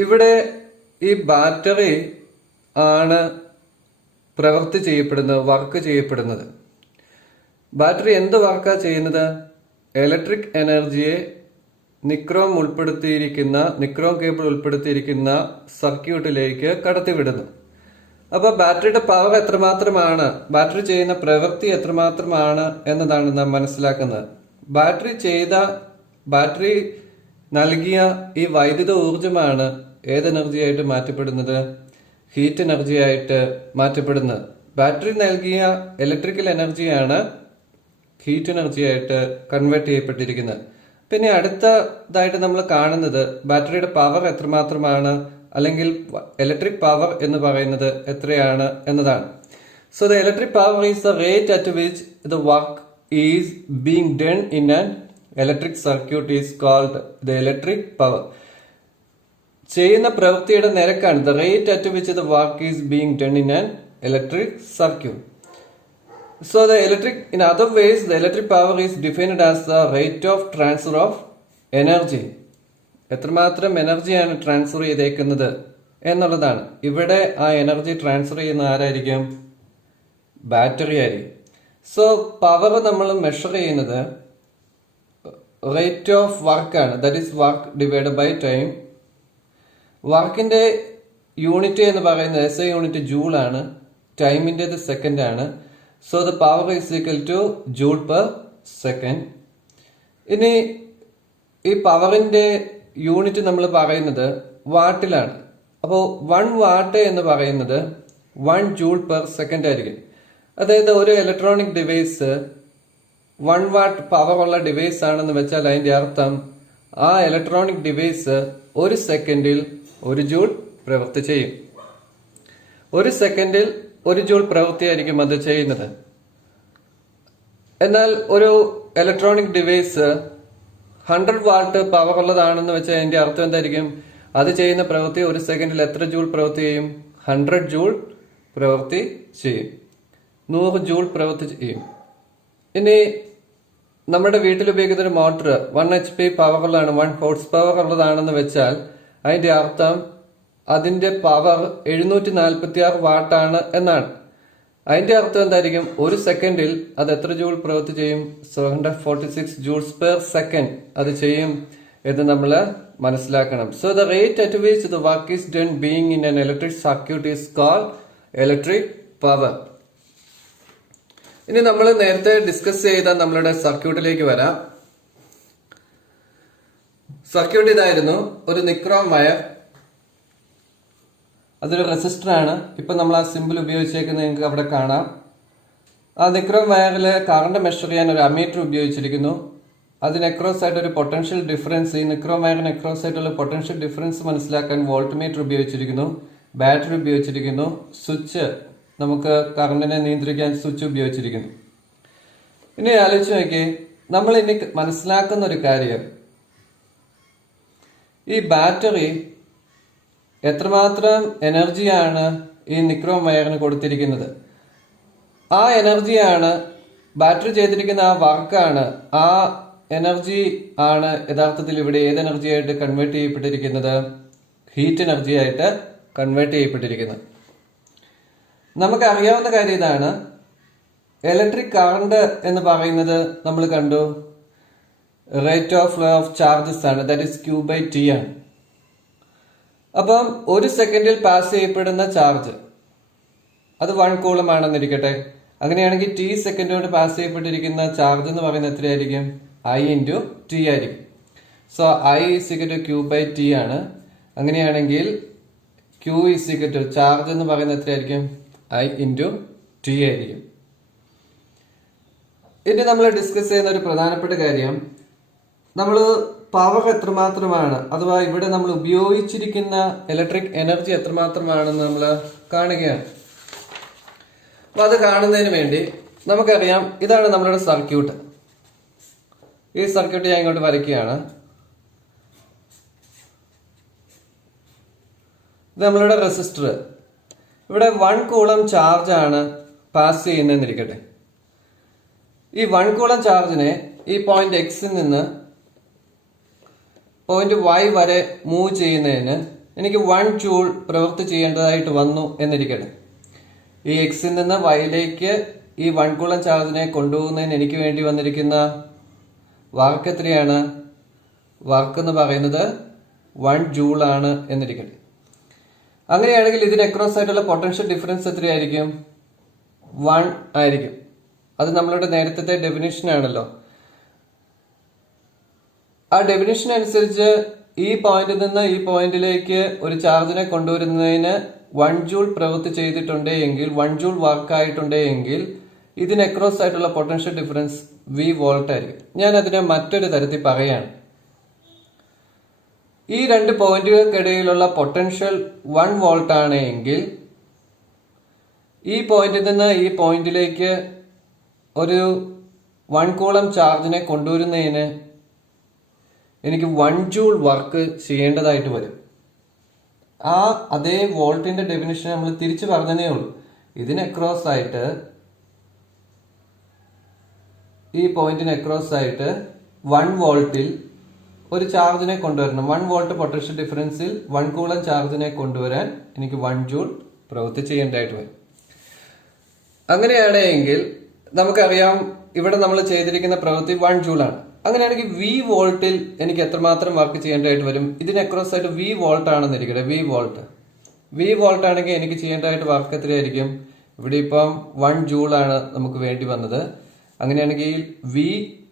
ഇവിടെ ഈ ബാറ്ററി ആണ് പ്രവൃത്തി ചെയ്യപ്പെടുന്നത്, വർക്ക് ചെയ്യപ്പെടുന്നത്. ബാറ്ററി എന്ത് വർക്കാ ചെയ്യുന്നത്? ഇലക്ട്രിക് എനർജിയെ നിക്രോം കേബിൾ ഉൾപ്പെടുത്തിയിരിക്കുന്ന സർക്യൂട്ടിലേക്ക് കടത്തിവിടുന്നു. അപ്പൊ ബാറ്ററിയുടെ പവർ എത്രമാത്രമാണ്, ബാറ്ററി ചെയ്യുന്ന പ്രവൃത്തി എത്രമാത്രമാണ് എന്നതാണ് നാം മനസ്സിലാക്കുന്നത്. ബാറ്ററി നൽകിയ ഈ വൈദ്യുത ഊർജമാണ് ഏത് എനർജിയായിട്ട് മാറ്റപ്പെടുന്നത്? ഹീറ്റ് എനർജിയായിട്ട് മാറ്റപ്പെടുന്നത്. ബാറ്ററി നൽകിയ ഇലക്ട്രിക്കൽ എനർജിയാണ് ഹീറ്റ് എനർജിയായിട്ട് കൺവേർട്ട് ചെയ്യപ്പെട്ടിരിക്കുന്നത്. പിന്നെ അടുത്തതായിട്ട് നമ്മൾ കാണുന്നത് ബാറ്ററിയുടെ പവർ എത്രമാത്രമാണ്, അല്ലെങ്കിൽ ഇലക്ട്രിക് പവർ എന്ന് പറയുന്നത് എത്രയാണ് എന്നതാണ്. So the electric power is the rate at which the work is being done in an electric circuit is called the electric power. ചെയ്യുന്ന പ്രവൃത്തിയുടെ നിരക്കാണ്. The rate at which the work is being done in an electric circuit. So the electric in other ways the electric power is defined as the rate of transfer of energy. എത്രമാത്രം എനർജിയാണ് transfer ചെയ്തേക്കുന്നത് എന്നുള്ളതാണ്. ഇവിടെ ആ energy transfer ചെയ്യുന്ന ആരായിരിക്കും? Battery ആയിരിക്കും. So power നമ്മൾ മെഷർ ചെയ്യുന്നത് റേറ്റ് ഓഫ് വർക്കാണ്. That is work divide by time. വർക്കിന്റെ യൂണിറ്റ് എന്ന് പറയുന്നത് SI യൂണിറ്റ് ജൂൾ ആണ്, ടൈമിൻ്റെത് സെക്കൻഡ് ആണ്. So the power is equal to joule per second. ഇനി ഈ പവറിന്റെ യൂണിറ്റ് നമ്മൾ പറയുന്നത് വാട്ടിലാണ്. അപ്പോൾ 1 വാട്ട് എന്ന് പറയുന്നത് 1 ജൂൾ പെർ സെക്കൻഡ് ആയിരിക്കും. അതായത് ഒരു ഇലക്ട്രോണിക് ഡിവൈസ് 1 വാട്ട് പവർ ഉള്ള ഡിവൈസ് ആണെന്ന് വെച്ചാൽ അതിന്റെ അർത്ഥം ആ ഇലക്ട്രോണിക് ഡിവൈസ് 1 സെക്കൻഡിൽ 1 ജൂൾ പ്രവൃത്തി ചെയ്യും. 1 സെക്കൻഡിൽ 1 ജൂൾ പ്രവൃത്തിയായിരിക്കും അത് ചെയ്യുന്നത്. എന്നാൽ ഒരു ഇലക്ട്രോണിക് ഡിവൈസ് 100 വാട്ട് പവർ ഉള്ളതാണെന്ന് വെച്ചാൽ അതിന്റെ അർത്ഥം എന്തായിരിക്കും? അത് ചെയ്യുന്ന പ്രവൃത്തി 1 സെക്കൻഡിൽ എത്ര ജൂൾ പ്രവൃത്തി ചെയ്യും? 100 ജൂൾ പ്രവൃത്തി ചെയ്യും. 100 ജൂൾ പ്രവൃത്തി ചെയ്യും. ഇനി നമ്മുടെ വീട്ടിൽ ഉപയോഗിക്കുന്ന ഒരു മോട്ടർ 1 HP പവർ ഉള്ളതാണ്, 1 ഹോഴ്സ് പവർ ഉള്ളതാണെന്ന് വെച്ചാൽ അതിന്റെ അർത്ഥം അതിന്റെ പവർ 746 വാട്ടാണ് എന്നാണ്. അതിന്റെ അർത്ഥം എന്തായിരിക്കും? 1 സെക്കൻഡിൽ അത് എത്ര ജൂൾ പ്രവൃത്തി ചെയ്യും? 746 ജൂൾസ് പെർ സെക്കൻഡ് അത് ചെയ്യും എന്ന് നമ്മൾ മനസ്സിലാക്കണം. So the rate at which the work is done being in an electric circuit is called electric power. ഇനി നമ്മൾ നേരത്തെ ഡിസ്കസ് ചെയ്ത നമ്മളുടെ സർക്യൂട്ടിലേക്ക് വരാം. സർക്യൂട്ട് ഇതായിരുന്നു. ഒരു നിക്രോം വയർ, അതൊരു റെസിസ്റ്റർ ആണ്. ഇപ്പൊ നമ്മൾ ആ സിമ്പിൾ ഉപയോഗിച്ചേക്കുന്നത് നിങ്ങൾക്ക് അവിടെ കാണാം. ആ നിക്രോം വയറിൽ കറണ്ട് മെഷർ ചെയ്യാൻ ഒരു അമ്മീറ്റർ ഉപയോഗിച്ചിരിക്കുന്നു. അതിന് അക്രോസ് ആയിട്ട് ഒരു പൊട്ടൻഷ്യൽ ഡിഫറൻസ്, ഈ നിക്രോം വയറിന് അക്രോസ് ആയിട്ടുള്ള പൊട്ടൻഷ്യൽ ഡിഫറൻസ് മനസ്സിലാക്കാൻ വോൾട്ട് മീറ്റർ ഉപയോഗിച്ചിരിക്കുന്നു, ബാറ്ററി ഉപയോഗിച്ചിരിക്കുന്നു, സ്വിച്ച്, നമുക്ക് കറണ്ടിനെ നിയന്ത്രിക്കാൻ സ്വിച്ച് ഉപയോഗിച്ചിരിക്കുന്നു. ഇനി ആലോചിച്ച് നോക്കി, നമ്മൾ ഇനി മനസ്സിലാക്കുന്ന ഒരു കാര്യം, ഈ ബാറ്ററി എത്രമാത്രം എനർജിയാണ് ഈ നിക്രോം വയറിന് കൊടുത്തിരിക്കുന്നത്. ആ എനർജിയാണ് ബാറ്ററി ചെയ്തിരിക്കുന്ന ആ വർക്കാണ്, ആ എനർജി ആണ് യഥാർത്ഥത്തിൽ ഇവിടെ ഏത് എനർജി ആയിട്ട് കൺവേർട്ട് ചെയ്യപ്പെട്ടിരിക്കുന്നത്? ഹീറ്റ് എനർജി ആയിട്ട് കൺവേർട്ട് ചെയ്യപ്പെട്ടിരിക്കുന്നത്. നമുക്ക് അറിയാവുന്ന കാര്യം ഇതാണ്. ഇലക്ട്രിക് കറണ്ട് എന്ന് പറയുന്നത് നമ്മൾ കണ്ടു rate of flow of charges ആണ്, ദാറ്റ് ഈസ് Q/T ആണ്. അപ്പം 1 സെക്കൻഡിൽ പാസ് ചെയ്യപ്പെടുന്ന ചാർജ് അത് 1 കൂളം ആണെന്നിരിക്കട്ടെ. അങ്ങനെയാണെങ്കിൽ T സെക്കൻഡ് കൊണ്ട് പാസ് ചെയ്യപ്പെട്ടിരിക്കുന്ന ചാർജ് എന്ന് പറയുന്നത് എത്രയായിരിക്കും? I/T ആയിരിക്കും. സോ I = Q/T ആണ്. അങ്ങനെയാണെങ്കിൽ Q = ചാർജ് എന്ന് പറയുന്നത് എത്രയായിരിക്കും? I/T ആയിരിക്കും. ഇനി നമ്മൾ ഡിസ്കസ് ചെയ്യുന്ന ഒരു പ്രധാനപ്പെട്ട കാര്യം, നമ്മൾ പവർ എത്രമാത്രമാണ്, അഥവാ ഇവിടെ നമ്മൾ ഉപയോഗിച്ചിരിക്കുന്ന ഇലക്ട്രിക് എനർജി എത്രമാത്രമാണെന്ന് നമ്മൾ കാണുകയാണ്. അപ്പൊ അത് കാണുന്നതിന് വേണ്ടി നമുക്കറിയാം, ഇതാണ് നമ്മളുടെ സർക്യൂട്ട്. ഈ സർക്യൂട്ട് ഞാൻ ഇങ്ങോട്ട് വരയ്ക്കുകയാണ്. ഇത് നമ്മളുടെ റെസിസ്റ്റർ. ഇവിടെ 1 കൂളം ചാർജ് ആണ് പാസ് ചെയ്യുന്നതെന്നിരിക്കട്ടെ. ഈ 1 കൂളം ചാർജിനെ ഈ പോയിന്റ് എക്സിൽ നിന്ന് പോയിന്റ് Y വരെ മൂവ് ചെയ്യുന്നതിന് എനിക്ക് 1 ജൂൾ പ്രവൃത്തി ചെയ്യേണ്ടതായിട്ട് വന്നു എന്നിരിക്കട്ടെ. ഈ എക്സിൽ നിന്ന് വൈയിലേക്ക് ഈ 1 കൂളം ചാർജിനെ കൊണ്ടുപോകുന്നതിന് എനിക്ക് വേണ്ടി വന്നിരിക്കുന്ന വർക്ക് എത്രയാണ്? വർക്ക് എന്ന് പറയുന്നത് 1 ജൂൾ ആണ് എന്നിരിക്കട്ടെ. അങ്ങനെയാണെങ്കിൽ ഇതിന് അക്രോസ് ആയിട്ടുള്ള പൊട്ടൻഷ്യൽ ഡിഫറൻസ് എത്രയായിരിക്കും? 1 ആയിരിക്കും. അത് നമ്മളുടെ നേരത്തെ ഡെഫിനിഷൻ ആണല്ലോ. ആ ഡെഫിനിഷൻ അനുസരിച്ച് ഈ പോയിന്റിൽ നിന്ന് ഈ പോയിന്റിലേക്ക് ഒരു ചാർജിനെ കൊണ്ടുവരുന്നതിന് 1 ജൂൾ പ്രവൃത്തി ചെയ്തിട്ടുണ്ട് എങ്കിൽ, 1 ജൂൾ വർക്ക് ആയിട്ടുണ്ട് എങ്കിൽ ഇതിന് അക്രോസ് ആയിട്ടുള്ള പൊട്ടൻഷ്യൽ ഡിഫറൻസ് V വോൾട്ട് ആയിരിക്കും. ഞാൻ അതിനെ മറ്റൊരു തരത്തിൽ പറയാണ്. ഈ 2 പോയിന്റുകൾക്കിടയിലുള്ള പൊട്ടൻഷ്യൽ 1 വോൾട്ട് ആണ് എങ്കിൽ ഈ പോയിന്റിൽ നിന്ന് ഈ പോയിന്റിലേക്ക് ഒരു 1 കൂളം ചാർജിനെ കൊണ്ടുവരുന്നതിന് എനിക്ക് 1 ജൂൾ വർക്ക് ചെയ്യേണ്ടതായിട്ട് വരും. ആ അതേ വോൾട്ടിന്റെ ഡെഫിനിഷൻ നമ്മൾ തിരിച്ചു പറഞ്ഞതേ ഉള്ളൂ. ഇതിന് അക്രോസ് ആയിട്ട്, ഈ പോയിന്റിന് അക്രോസ് ആയിട്ട് 1 വോൾട്ടിൽ ഒരു ചാർജിനെ കൊണ്ടുവരണം. 1 വോൾട്ട് പൊട്ടൻഷ്യൽ ഡിഫറൻസിൽ 1 കൂളം ചാർജിനെ കൊണ്ടുവരാൻ എനിക്ക് 1 ജൂൾ പ്രവൃത്തി ചെയ്യേണ്ടതായിട്ട് വരും. അങ്ങനെയാണെങ്കിൽ നമുക്കറിയാം ഇവിടെ നമ്മൾ ചെയ്തിരിക്കുന്ന പ്രവൃത്തി 1 ജൂൾ ആണ്. അങ്ങനെയാണെങ്കിൽ വി വോൾട്ടിൽ എനിക്ക് എത്രമാത്രം വർക്ക് ചെയ്യേണ്ടതായിട്ട് വരും? ഇതിന് അക്രോസ് ആയിട്ട് വി വോൾട്ട് ആണെന്ന് ഇരിക്കട്ടെ. വി വോൾട്ട് ആണെങ്കിൽ എനിക്ക് ചെയ്യേണ്ടതായിട്ട് വർക്ക് എത്രയായിരിക്കും? ഇവിടെ ഇപ്പം 1 ജൂൾ ആണ് നമുക്ക് വേണ്ടി വന്നത്. അങ്ങനെയാണെങ്കിൽ V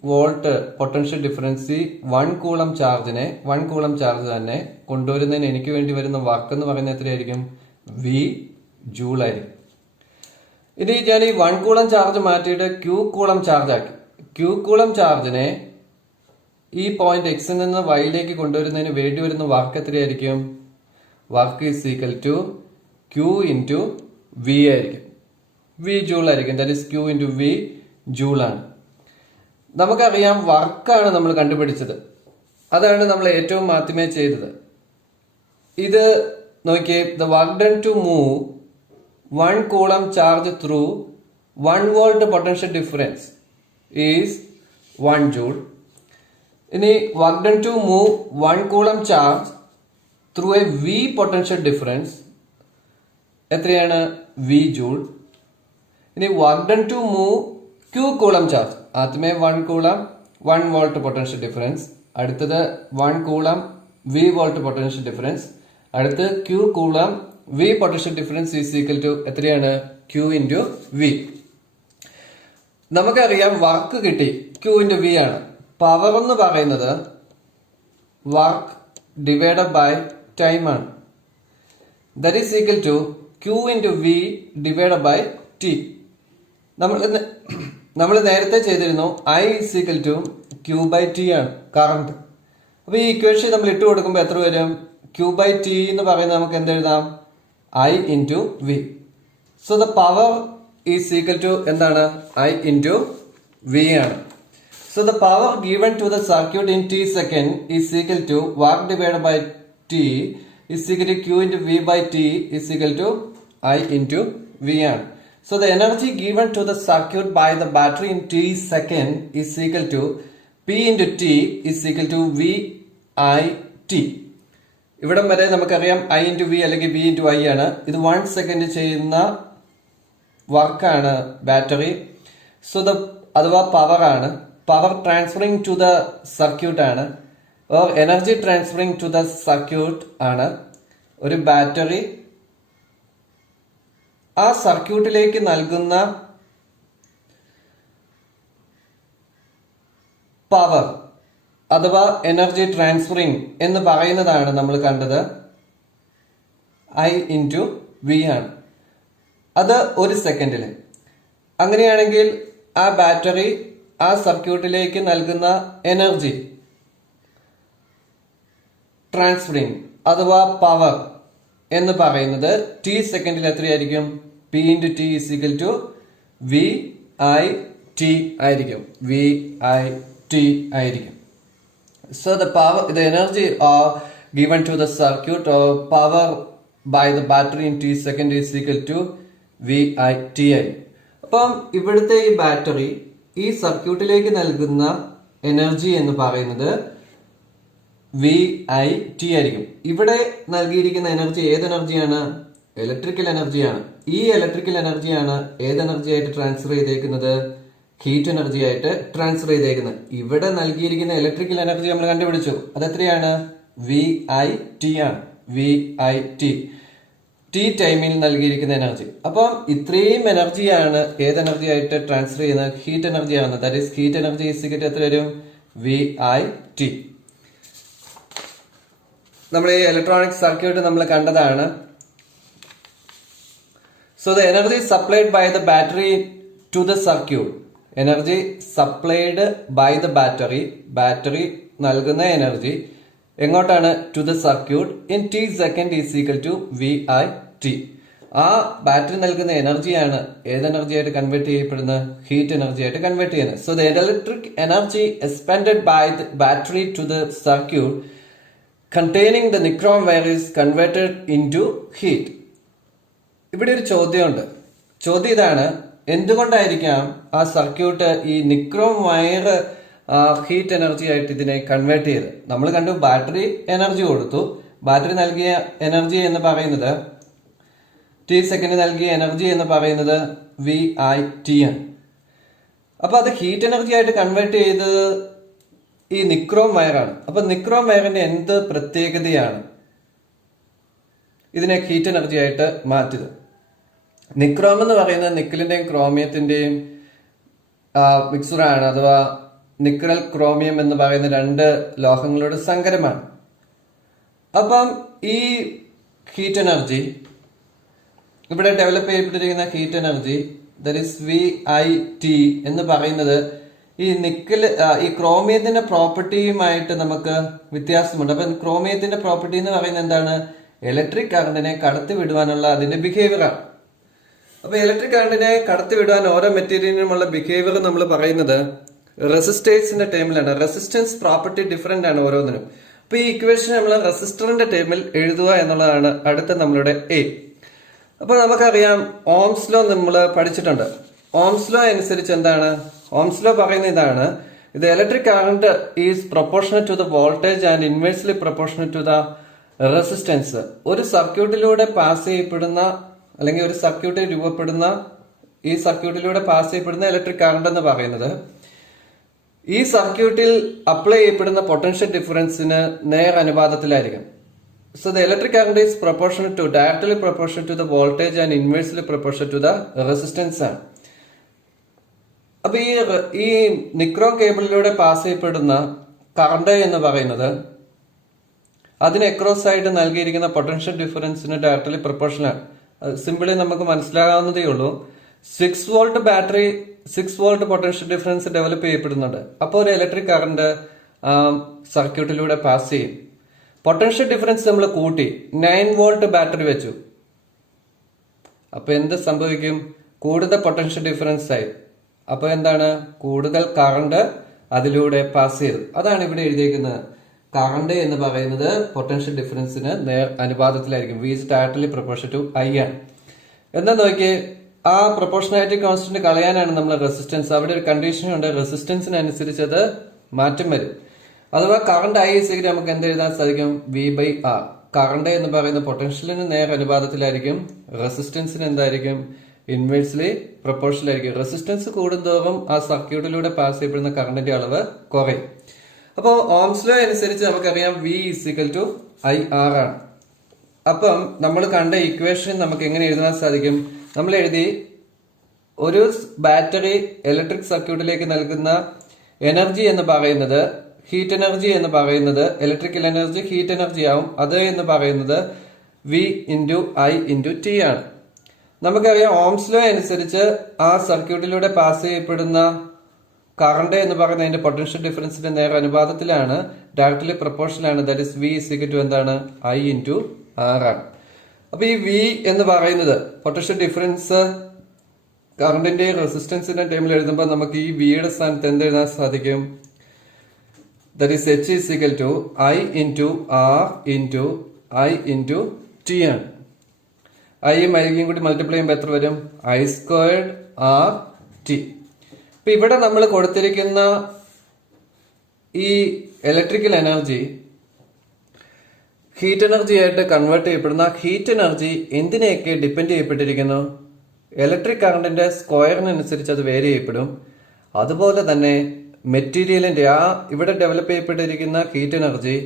volt potential difference 1 coulomb charge തന്നെ കൊണ്ടുവരുന്നതിന് എനിക്ക് വേണ്ടി വരുന്ന വർക്ക് എന്ന് പറയുന്നത് എത്രയായിരിക്കും? വി ജൂൾ ആയിരിക്കും. ഇനി ഞാൻ ഈ 1 കൂളം ചാർജ് മാറ്റിയിട്ട് ക്യൂ കൂളം ചാർജ് ആക്കി. ക്യൂ കൂളം ചാർജിനെ ഈ പോയിന്റ് എക്സിൽ നിന്ന് വൈയിലേക്ക് കൊണ്ടുവരുന്നതിന് വേണ്ടി വരുന്ന വർക്ക് എത്രയായിരിക്കും? Work is equal to Q into V ആയിരിക്കും. വി ജൂൾ ആയിരിക്കും. That is Q into V joule ആണ്. നമുക്കറിയാം വർക്കാണ് നമ്മൾ കണ്ടുപിടിച്ചത്. അതാണ് നമ്മൾ ഏറ്റവും ആദ്യമേ ചെയ്തത്. ഇത് നോക്കിയേ, the work done to move 1 coulomb charge through 1 volt potential difference is 1 joule. ഇനി work done to move 1 coulomb charge through a V potential difference എത്രയാണ്? V joule. ഇനി work done to move Q coulomb charge, ആദ്യമേ 1 coulomb 1 volt potential difference, അടുത്തത് 1 coulomb V volt potential difference, അടുത്ത് Q coulomb V potential difference is equal to എത്രയാണ്? Q into V. നമുക്കറിയാം work കിട്ടി, Q into V ആണ്. Power എന്ന് പറയുന്നത് work divided by time ആണ്. That is equal to Q into V divided by T. നമ്മൾ നേരത്തെ ചെയ്തിരുന്നു I is equal to Q by T ആണ് കറണ്ട്. അപ്പൊ ഈ ഇക്വേഷൻ നമ്മൾ ഇട്ട് കൊടുക്കുമ്പോൾ എത്ര വരും? ക്യൂ ബൈ ടി എന്ന് പറയുന്നത് നമുക്ക് എന്തെഴുതാം? I into V. So the power is equal to എന്താണ്? ഐ ഇൻറ്റു വി ആണ്. So the power given to the circuit in t second is equal to work divided by t is equal to q into v by t is equal to I into v ആണ്. So the energy given to the circuit by the battery in t second is equal to p into t is equal to v I t. ഇവിടം വരെ നമുക്കറിയാം I into v അല്ലെങ്കിൽ v into I ആണ്. ഇത് 1 second ചെയ്യുന്ന വർക്കാണ് battery. So the അഥവാ power ആണ്. Power transferring to the circuit ആണ്, or energy transferring to the circuit ആണ്. ഒരു ബാറ്ററി ആ സർക്യൂട്ടിലേക്ക് നൽകുന്ന പവർ അഥവാ എനർജി ട്രാൻസ്ഫറിങ് എന്ന് പറയുന്നതാണ് നമ്മൾ കണ്ടത് ഐ ഇൻറ്റു വി ആണ്. അത് 1 സെക്കൻഡില്. അങ്ങനെയാണെങ്കിൽ ആ ബാറ്ററി ആ സർക്യൂട്ടിലേക്ക് നൽകുന്ന എനർജി ട്രാൻസ്ഫറിങ് അഥവാ പവർ എന്ന് പറയുന്നത് ടി സെക്കൻഡിൽ എത്രയായിരിക്കും? P into T is equal to V I T ആയിരിക്കും. വി ഐ ടി ആയിരിക്കും. So the power, the energy given to the circuit or power by the battery in t second is equal to V I T ആയിരിക്കും. അപ്പം ഇവിടുത്തെ ഈ battery ഈ സർക്യൂട്ടിലേക്ക് നൽകുന്ന energy എന്ന് പറയുന്നത് വി ഐ ടി ആയിരിക്കും. ഇവിടെ നൽകിയിരിക്കുന്ന എനർജി ഏത് എനർജിയാണ്? ഇലക്ട്രിക്കൽ എനർജിയാണ്. ഈ ഇലക്ട്രിക്കൽ എനർജിയാണ് ഏത് എനർജി ആയിട്ട് ട്രാൻസ്ഫർ ചെയ്തേക്കുന്നത്? ഹീറ്റ് എനർജി ആയിട്ട് ട്രാൻസ്ഫർ ചെയ്തേക്കുന്നത്. ഇവിടെ നൽകിയിരിക്കുന്ന ഇലക്ട്രിക്കൽ എനർജി നമ്മൾ കണ്ടുപിടിച്ചു. അതെത്രയാണ്? വി ഐ ടി ആണ്. വി ഐ ടി, ടി ടൈമിൽ നൽകിയിരിക്കുന്ന എനർജി. അപ്പം ഇത്രയും എനർജിയാണ് ഏത് എനർജി ആയിട്ട് ട്രാൻസ്ഫർ ചെയ്യുന്നത്? ഹീറ്റ് എനർജി ആണ്. That is heat energy is equal to എത്ര വരും? V I T. നമ്മൾ ഈ ഇലക്ട്രോണിക് സർക്യൂട്ട് നമ്മൾ കണ്ടതാണ്. So the energy supplied by the battery to the circuit. Energy supplied by the battery, battery നൽകുന്ന energy എങ്ങോട്ടാണ്? To the circuit in T second is equal to V I T. ആ battery നൽകുന്ന എനർജിയാണ് ഏത് energy ആയിട്ട് convert ചെയ്യപ്പെടുന്നത്? Heat energy ആയിട്ട് convert ചെയ്യുന്നത്. So the electric energy expended by the battery to the circuit containing the nichrome wire is converted into heat. ഇവിടെ ഒരു ചോദ്യമുണ്ട്. ചോദ്യം ഇതാണ്: എന്തുകൊണ്ടായിരിക്കാം ആ സർക്യൂട്ട് ഈ നിക്രോം വയർ ഹീറ്റ് എനർജി ആയിട്ട് ഇതിനെ കൺവേർട്ട് ചെയ്ത്? നമ്മൾ കണ്ടു ബാറ്ററി എനർജി കൊടുത്തു. ബാറ്ററി നൽകിയ എനർജി എന്ന് പറയുന്നത് ടി സെക്കൻഡ് നൽകിയ എനർജി എന്ന് പറയുന്നത് VIT ആണ്. അപ്പൊ അത് ഹീറ്റ് എനർജി ആയിട്ട് കൺവേർട്ട് ചെയ്തത് ഈ നിക്രോം വയറാണ്. അപ്പൊ നിക്രോം വയറിന്റെ എന്ത് പ്രത്യേകതയാണ് ഇതിനെ ഹീറ്റ് എനർജി ആയിട്ട് മാറ്റിയത്? നിക്രോം എന്ന് പറയുന്നത് നിക്കലിന്റെയും ക്രോമിയത്തിന്റെയും മിക്സറാണ്, അഥവാ നിക്കൽ ക്രോമിയം എന്ന് പറയുന്ന രണ്ട് ലോഹങ്ങളുടെ സങ്കരമാണ്. അപ്പം ഈ ഹീറ്റ് എനർജി, ഇവിടെ ഡെവലപ്പ് ചെയ്യപ്പെട്ടിരിക്കുന്ന heat energy that is VIT എന്ന് പറയുന്നത് ഈ ഈ ക്രോമിയത്തിന്റെ പ്രോപ്പർട്ടിയുമായിട്ട് നമുക്ക് വ്യത്യാസമുണ്ട്. അപ്പൊ ക്രോമിയത്തിന്റെ പ്രോപ്പർട്ടി എന്ന് പറയുന്നത് എന്താണ്? ഇലക്ട്രിക് കറണ്ടിനെ കടത്തി വിടുവാനുള്ള അതിന്റെ ബിഹേവിയർ ആണ്. അപ്പൊ ഇലക്ട്രിക് കറണ്ടിനെ കടത്തി വിടുവാൻ ഓരോ മെറ്റീരിയലിനുമുള്ള ബിഹേവിയർ നമ്മൾ പറയുന്നത് റെസിസ്റ്റേഴ്സിന്റെ ടേമിലാണ്. റെസിസ്റ്റൻസ് പ്രോപ്പർട്ടി ഡിഫറെന്റ് ആണ് ഓരോന്നിനും. അപ്പൊ ഈ ഇക്വേഷൻ നമ്മൾ റെസിസ്റ്ററിന്റെ ടേമിൽ എഴുതുക എന്നുള്ളതാണ് അടുത്ത നമ്മളുടെ A. അപ്പൊ നമുക്കറിയാം ഓംസ് ലോ നമ്മൾ പഠിച്ചിട്ടുണ്ട്. ഓംസ് ലോ അനുസരിച്ച് എന്താണ്? ഓംസ് ലോ പറയുന്ന ഇതാണ്: ഇത് electric current is proportional to the voltage and inversely proportional to the resistance. ഒരു സർക്യൂട്ടിലൂടെ പാസ് ചെയ്യപ്പെടുന്ന അല്ലെങ്കിൽ ഒരു സർക്യൂട്ടിൽ രൂപപ്പെടുന്ന ഈ സർക്യൂട്ടിലൂടെ പാസ് ചെയ്യപ്പെടുന്ന ഇലക്ട്രിക് കറണ്ട് എന്ന് പറയുന്നത് ഈ സർക്യൂട്ടിൽ അപ്ലൈ ചെയ്യപ്പെടുന്ന പൊട്ടൻഷ്യൽ ഡിഫറൻസിന് നേർ അനുപാതത്തിലായിരിക്കും. So the electric current is proportional to, directly proportional to the voltage and inversely proportional to the resistance ആണ്. അപ്പൊ ഈ നിക്രോം കേബിളിലൂടെ പാസ് ചെയ്യപ്പെടുന്ന കറണ്ട് എന്ന് പറയുന്നത് അതിന് അക്രോസ് ആയിട്ട് നൽകിയിരിക്കുന്ന പൊട്ടൻഷ്യൽ ഡിഫറൻസിന് ഡയറക്ട്ലി പ്രൊപ്പോർഷണൽ ആണ്. സിമ്പിളി നമുക്ക് മനസ്സിലാകാവുന്നതേ ഉള്ളൂ. 6 volt battery 6 volt potential difference develop ചെയ്യപ്പെടുന്നുണ്ട്. അപ്പോൾ ഒരു ഇലക്ട്രിക് കറണ്ട് സർക്യൂട്ടിലൂടെ പാസ് ചെയ്യും. പൊട്ടൻഷ്യൽ ഡിഫറൻസ് നമ്മൾ കൂട്ടി 9 വോൾട്ട് ബാറ്ററി വെച്ചു. അപ്പൊ എന്ത് സംഭവിക്കും? കൂടുതൽ പൊട്ടൻഷ്യൽ ഡിഫറൻസ് ആയി. അപ്പൊ എന്താണ്? കൂടുതൽ കറണ്ട് അതിലൂടെ പാസ് ചെയ്തു. അതാണ് ഇവിടെ എഴുതിയിരിക്കുന്നത്. കറണ്ട് എന്ന് പറയുന്നത് പൊട്ടൻഷ്യൽ ഡിഫറൻസിന് നേർ അനുപാതത്തിലായിരിക്കും. V is directly proportional to I ആണ്. എന്താ നോക്കിയേ, ആ പ്രൊപ്പോർഷണാലിറ്റി കോൺസ്റ്റന്റ് കളയാനാണ് നമ്മൾ റെസിസ്റ്റൻസ്. അവിടെ ഒരു കണ്ടീഷൻ ഉണ്ട്, റെസിസ്റ്റൻസിനനുസരിച്ച് അത് മാറ്റം വരും. അഥവാ കറണ്ട് I is നമുക്ക് എന്ത് എഴുതാൻ സാധിക്കും? V/R. കറണ്ട് എന്ന് പറയുന്ന പൊട്ടൻഷ്യലിന് നേർ അനുപാതത്തിലായിരിക്കും. റെസിസ്റ്റൻസിന് എന്തായിരിക്കും? ഇൻവേഴ്സ്ലി പ്രൊപ്പോർഷണൽ ആയിരിക്കും. റെസിസ്റ്റൻസ് കൂടുന്തോറും ആ സർക്യൂട്ടിലൂടെ പാസ് ചെയ്യപ്പെടുന്ന കറണ്ടിന്റെ അളവ് കുറയും. അപ്പോൾ ഓംസ് ലോ അനുസരിച്ച് നമുക്കറിയാം V = IR ആണ്. അപ്പം നമ്മൾ കണ്ട ഇക്വേഷൻ നമുക്ക് എങ്ങനെ എഴുതാൻ സാധിക്കും? നമ്മൾ എഴുതി ഒരു ബാറ്ററി ഇലക്ട്രിക് സർക്യൂട്ടിലേക്ക് നൽകുന്ന എനർജി എന്ന് പറയുന്നത്, ഹീറ്റ് എനർജി എന്ന് പറയുന്നത്, ഇലക്ട്രിക്കൽ എനർജി ഹീറ്റ് എനർജി ആവും. അത് എന്ന് പറയുന്നത് V/I/T ആണ്. നമുക്കറിയാം ഓംസ് ലോ അനുസരിച്ച് ആ സർക്യൂട്ടിലൂടെ പാസ് ചെയ്യപ്പെടുന്ന കറണ്ട് എന്ന് പറയുന്നത് അതിന്റെ പൊട്ടൻഷ്യൽ ഡിഫറൻസിന്റെ നേർ അനുപാതത്തിലാണ്, ഡയറക്ട്ലി പ്രൊപ്പോർഷണൽ ആണ്. ദാറ്റ് ഇസ് V = എന്താണ്? I/R ആണ്. അപ്പൊ ഈ V എന്ന് പറയുന്നത് പൊട്ടൻഷ്യൽ ഡിഫറൻസ് കറണ്ടിന്റെ റെസിസ്റ്റൻസിന്റെ ടൈമിൽ എഴുതുമ്പോൾ നമുക്ക് ഈ വിയുടെ സ്ഥാനത്ത് എന്ത് എഴുതാൻ സാധിക്കും? ദാറ്റ് ഈസ് H = I/R/I/T ആണ്. ഐയും ഐയും കൂടി മൾട്ടിപ്ലൈ ചെയ്യുമ്പോൾ എത്ര വരും? I²R/T. ഇപ്പൊ ഇവിടെ നമ്മൾ കൊടുത്തിരിക്കുന്ന ഈ ഇലക്ട്രിക്കൽ എനർജി ഹീറ്റ് എനർജി ആയിട്ട് കൺവേർട്ട് ചെയ്യപ്പെടുന്ന ഹീറ്റ് എനർജി എന്തിനെയൊക്കെ ഡിപ്പെൻഡ് ചെയ്യപ്പെട്ടിരിക്കുന്നു? ഇലക്ട്രിക് കറണ്ടിന്റെ സ്ക്വയറിനനുസരിച്ച് അത് വേരി ചെയ്യപ്പെടും. അതുപോലെ തന്നെ മെറ്റീരിയലിന്റെ ഇവിടെ ഡെവലപ്പ് ചെയ്യപ്പെട്ടിരിക്കുന്ന ഹീറ്റ് എനർജി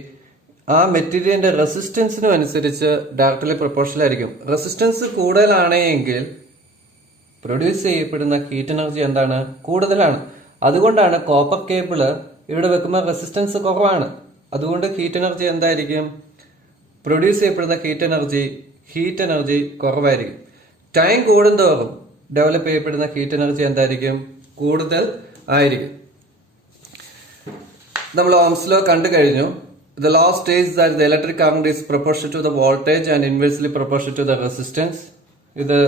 ആ മെറ്റീരിയലിന്റെ റെസിസ്റ്റൻസിനും അനുസരിച്ച് ഡയറക്ട്ലി പ്രൊപ്പോർഷണൽ ആയിരിക്കും. റെസിസ്റ്റൻസ് കൂടുതലാണെങ്കിൽ പ്രൊഡ്യൂസ് ചെയ്യപ്പെടുന്ന ഹീറ്റ് എനർജി എന്താണ്? കൂടുതലാണ്. അതുകൊണ്ടാണ് കോപ്പർ കേബിള് ഇവിടെ വെക്കുമ്പോൾ റെസിസ്റ്റൻസ് കുറവാണ്. അതുകൊണ്ട് ഹീറ്റ് എനർജി എന്തായിരിക്കും? പ്രൊഡ്യൂസ് ചെയ്യപ്പെടുന്ന ഹീറ്റ് എനർജി കുറവായിരിക്കും. ടൈം കൂടുന്തോറും ഡെവലപ്പ് ചെയ്യപ്പെടുന്ന ഹീറ്റ് എനർജി എന്തായിരിക്കും? കൂടുതൽ ആയിരിക്കും. നമ്മൾ ഓംസ് ലോ കണ്ടു കഴിഞ്ഞു. The law states that the electric current is proportional to the voltage and inversely proportional to the resistance. ഇത്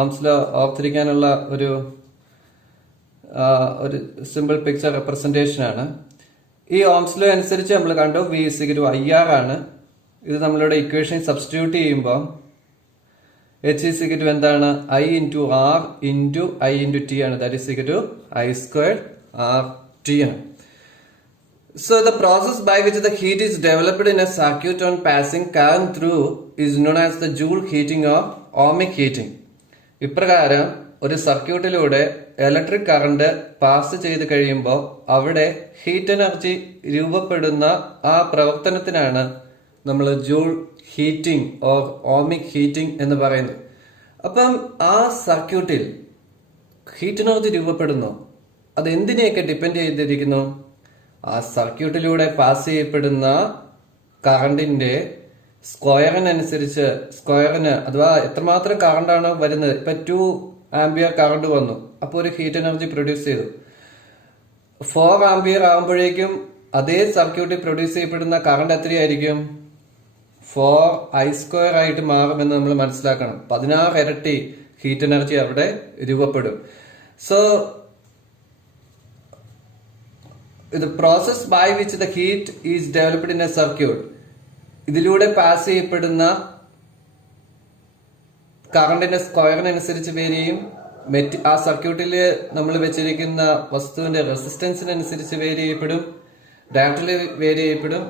ഓംസ് ലോ ഓർത്തിരിക്കാനുള്ള ഒരു സിമ്പിൾ പിക്ചർ റെപ്രസെന്റേഷൻ ആണ്. ഈ ഓംസ് ലോ അനുസരിച്ച് നമ്മൾ കണ്ടു V = IR ആണ്. ഇത് നമ്മളുടെ ഇക്വേഷൻ സബ്സ്റ്റിറ്റ്യൂട്ട് ചെയ്യുമ്പോൾ എച്ച് ഈസ് ഇക്വൽ ടു എന്താണ് I into R into I into T ആണ്. That is equal to I square R T ആണ്. So the process by which the heat is developed in a circuit on passing current through is known as the Joule heating or ohmic heating. ഇപ്രകാരം ഒരു സർക്യൂട്ടിലൂടെ electric current pass ചെയ്ത് കഴിയുമ്പോൾ അവിടെ heat energy രൂപപ്പെടുന്ന ആ പ്രവർത്തനത്തിനാണ് നമ്മൾ joule heating or ohmic heating എന്ന് പറയുന്നത്. അപ്പം ആ സർക്യൂട്ടിൽ ഹീറ്റ് എനർജി രൂപപ്പെടുന്നു. അത് എന്തിനെയൊക്കെ ഡിപ്പെൻഡ് ചെയ്തിരിക്കുന്നു? ആ സർക്യൂട്ടിലൂടെ പാസ് ചെയ്യപ്പെടുന്ന കറണ്ടിന്റെ സ്ക്വയറിനനുസരിച്ച്, സ്ക്വയറിന് അഥവാ എത്രമാത്രം കറണ്ടാണ് വരുന്നത്. ഇപ്പൊ 2 ആംപിയർ കറണ്ട് വന്നു, അപ്പോൾ ഒരു ഹീറ്റ് എനർജി പ്രൊഡ്യൂസ് ചെയ്തു. 4 ആംപിയർ ആകുമ്പോഴേക്കും അതേ സർക്യൂട്ടിൽ പ്രൊഡ്യൂസ് ചെയ്യപ്പെടുന്ന കറണ്ട് എത്രയായിരിക്കും? 4 ഐ സ്ക്വയർ ആയിട്ട് മാറുമെന്ന് നമ്മൾ മനസ്സിലാക്കണം. 16 ഇരട്ടി ഹീറ്റ് എനർജി അവിടെ രൂപപ്പെടും. So the process by which the heat is developed in a circuit, ഇതിലൂടെ പാസ് ചെയ്യപ്പെടുന്ന കറണ്ടിന്റെ സ്ക്വയറിനനുസരിച്ച് വേരി ചെയ്യും. ആ സർക്യൂട്ടിൽ നമ്മൾ വെച്ചിരിക്കുന്ന വസ്തുവിന്റെ റെസിസ്റ്റൻസിനനുസരിച്ച് വേരി ചെയ്യപ്പെടും, ഡയറക്ട്ലി വേരി ചെയ്യപ്പെടും,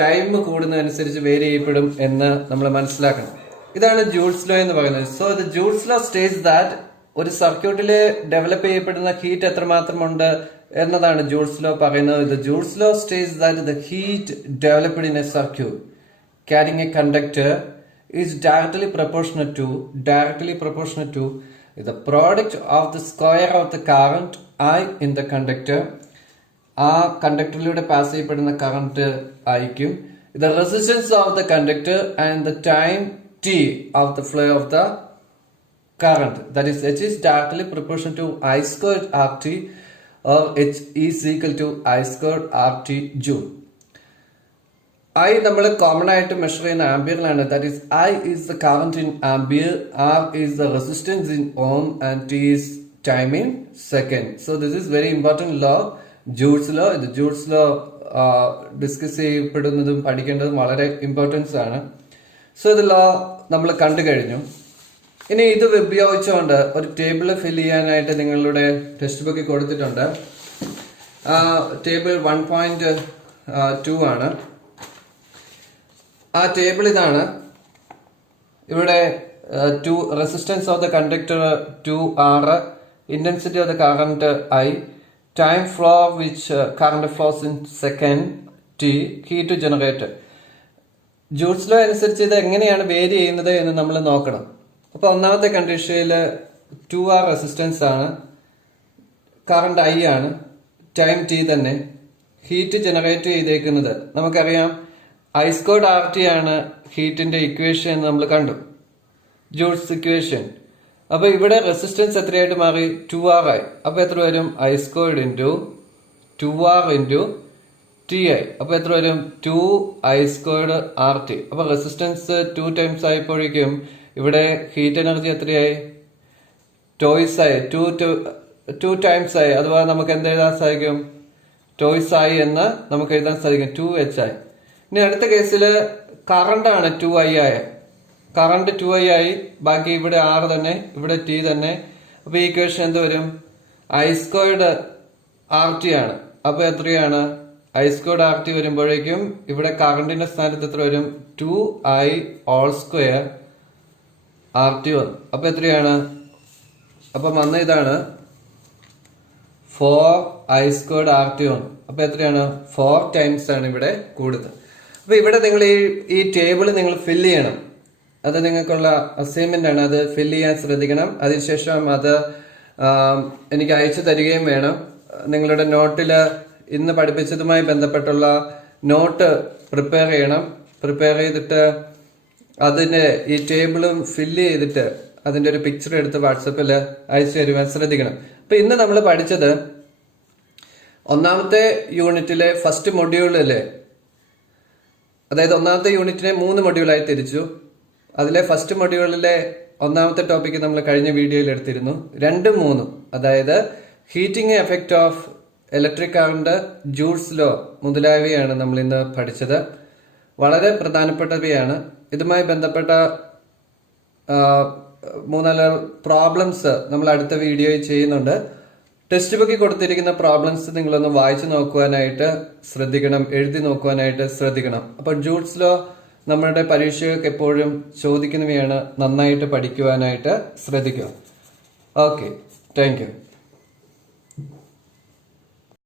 ടൈം കൂടുന്നതനുസരിച്ച് വേരി ചെയ്യപ്പെടും എന്ന് നമ്മൾ മനസ്സിലാക്കണം. ഇതാണ് ജൂൾസ് ലോ എന്ന് പറയുന്നത്. So the Joule's law States that ഒരു സർക്യൂട്ടിൽ ഡെവലപ്പ് ചെയ്യപ്പെടുന്ന ഹീറ്റ് എത്രമാത്രമുണ്ട് എന്നതാണ് ജൂൾസ് ലോ പറയുന്നത്. The Joule's law states that the heat developed in a circuit carrying a conductor is directly proportional to the product of the square of the current I in the conductor. ആ കണ്ടക്ടറിലൂടെ pass ചെയ്യപ്പെടുന്ന current ആയിരിക്കും the resistance of the conductor and the time t of the flow of the current. That is, H is directly proportional to I squared RT, or H is equal to I squared RT joule. I നമ്മൾ common ആയിട്ട് measure ചെയ്യുന്ന ആംബിയറിലാണ്. That is I is the current in ampere, R is the resistance in ohm, and T is time in second. So this is very important law, Joule's law. ഇത് Joule's law discuss ചെയ്യപ്പെടുന്നതും പഠിക്കേണ്ടതും വളരെ importance ആണ്. So ഇത് law നമ്മൾ കണ്ടു കഴിഞ്ഞു. ഇനി ഇത് ഉപയോഗിച്ചുകൊണ്ട് ഒരു ടേബിൾ ഫിൽ ചെയ്യാനായിട്ട് നിങ്ങളുടെ ടെക്സ്റ്റ് ബുക്കിൽ കൊടുത്തിട്ടുണ്ട്. ടേബിൾ 1.2 ആണ്. ആ ടേബിൾ ഇതാണ്. ഇവിടെ resistance of the conductor 2R, intensity of the current I, time flow which current flows in second T, heat generator. Joule's law അനുസരിച്ച് ഇത് എങ്ങനെയാണ് വേരി ചെയ്യുന്നത് എന്ന് നമ്മൾ നോക്കണം. അപ്പൊ ഒന്നാമത്തെ കണ്ടീഷനിൽ 2R റെസിസ്റ്റൻസ് ആണ്, കറണ്ട് I ആണ്, ടൈം T തന്നെ, ഹീറ്റ് ജനറേറ്റ് ചെയ്തേക്കുന്നത് നമുക്കറിയാം I സ്ക്വയർഡ് RT ആണ് ഹീറ്റിന്റെ ഇക്വേഷൻ എന്ന് നമ്മൾ കണ്ടു, ജൂൾസ് ഇക്വേഷൻ. അപ്പൊ ഇവിടെ റെസിസ്റ്റൻസ് എത്രയായിട്ട് മാറി? 2R ആയി. അപ്പൊ എത്ര വരും? I squared into 2R into TI. അപ്പൊ എത്ര വരും? 2I squared RT. അപ്പൊ റെസിസ്റ്റൻസ് 2 ടൈംസ് ആയപ്പോഴേക്കും ഇവിടെ ഹീറ്റ് എനർജി എത്രയായി? ടോയ്സ് ആയി, 2 ടൈംസ് ആയി. അഥവാ നമുക്ക് എന്ത് എഴുതാൻ സാധിക്കും? ടോയ്സ് ആയി എന്ന് നമുക്ക് എഴുതാൻ സാധിക്കും, 2H ആയി. ഇനി അടുത്ത കേസിൽ കറണ്ടാണ് 2I ആയ, കറണ്ട് 2I ആയി, ബാക്കി ഇവിടെ R തന്നെ, ഇവിടെ T തന്നെ. അപ്പൊ ഈ ഇക്വേഷൻ എന്ത് വരും? I സ്ക്വയർഡ് RT ആണ്. അപ്പൊ എത്രയാണ്? I സ്ക്വയർഡ് RT വരുമ്പോഴേക്കും ഇവിടെ കറണ്ടിന്റെ സ്ഥാനത്ത് എത്ര വരും? 2I ഓൾ സ്ക്വയർ RT വന്നു. അപ്പൊ എത്രയാണ്? അപ്പൊ വന്ന ഇതാണ് 4I സ്ക്വയർഡ് RT വന്നു. അപ്പൊ എത്രയാണ്? 4 ടൈംസ് ആണ് ഇവിടെ കൂടുതൽ. അപ്പൊ ഇവിടെ നിങ്ങൾ ഈ ടേബിൾ നിങ്ങൾ ഫില്ല് ചെയ്യണം. അത് നിങ്ങൾക്കുള്ള അസൈൻമെന്റ് ആണ്. അത് ഫില്ല് ചെയ്യാൻ ശ്രദ്ധിക്കണം. അതിനുശേഷം അത് എനിക്ക് അയച്ചു തരികയും വേണം. നിങ്ങളുടെ നോട്ടില് ഇന്ന് പഠിപ്പിച്ചതുമായി ബന്ധപ്പെട്ടുള്ള നോട്ട് പ്രിപ്പയർ ചെയ്യണം. പ്രിപ്പയർ ചെയ്തിട്ട് അതിന്റെ ഈ ടേബിളും ഫില്ല് ചെയ്തിട്ട് അതിന്റെ ഒരു പിക്ചർ എടുത്ത് വാട്സപ്പിൽ അയച്ചു തരുവാൻ ശ്രദ്ധിക്കണം. അപ്പൊ ഇന്ന് നമ്മൾ പഠിച്ചത് ഒന്നാമത്തെ യൂണിറ്റിലെ ഫസ്റ്റ് മൊഡ്യൂളിലെ, അതായത് ഒന്നാമത്തെ യൂണിറ്റിനെ 3 മൊഡ്യൂളായി തിരിച്ചു. അതിലെ ഫസ്റ്റ് മൊഡ്യൂളിലെ ഒന്നാമത്തെ ടോപ്പിക്ക് നമ്മൾ കഴിഞ്ഞ വീഡിയോയിൽ എടുത്തിരുന്നു. 2, 3, അതായത് heating effect of electric current, Joule's law മുതലായവയാണ് നമ്മൾ ഇന്ന് പഠിച്ചത്. വളരെ പ്രധാനപ്പെട്ടവയാണ്. ഇതുമായി ബന്ധപ്പെട്ട 3-4 പ്രോബ്ലംസ് നമ്മൾ അടുത്ത വീഡിയോയിൽ ചെയ്യുന്നുണ്ട്. ടെക്സ്റ്റ് ബുക്കിൽ കൊടുത്തിരിക്കുന്ന പ്രോബ്ലംസ് നിങ്ങളൊന്ന് വായിച്ചു നോക്കുവാനായിട്ട് ശ്രദ്ധിക്കണം, എഴുതി നോക്കുവാനായിട്ട് ശ്രദ്ധിക്കണം. അപ്പോൾ ജൂൾസ് ലോ നമ്മളുടെ പരീക്ഷകൾക്ക് എപ്പോഴും ചോദിക്കുന്നവയാണ്, നന്നായിട്ട് പഠിക്കുവാനായിട്ട് ശ്രദ്ധിക്കുക. Okay, thank you.